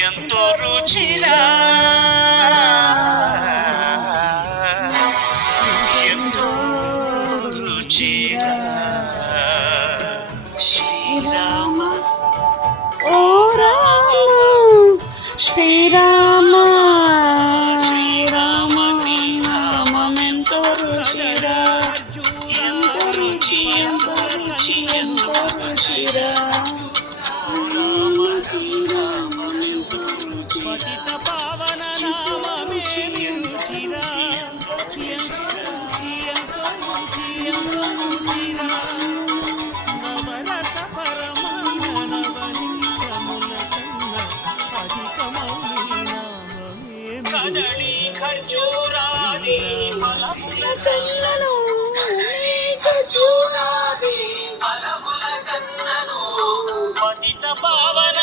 ఎంతో రుచిరా ఎంతో రుచిరా శ్రీరామ ఓ రామ శ్రీరామ శ్రీరామ నీ నామమెంతో రుచిరా ఎంతో రుచి ఎంతో రుచి ఎంతో రుచిరా పతిత పావన నామమే రుచిరా ఎంతో రుచి ఎంతో రుచి ఎంతో రుచిరా నవరస పరమైన నవనీతముల కన్నా అధికమౌ నీ నామమే కదళి ఖర్జూరాది ఫలముల కన్నను ఖర్జూరాది ఫలముల కన్నను పతిత పావన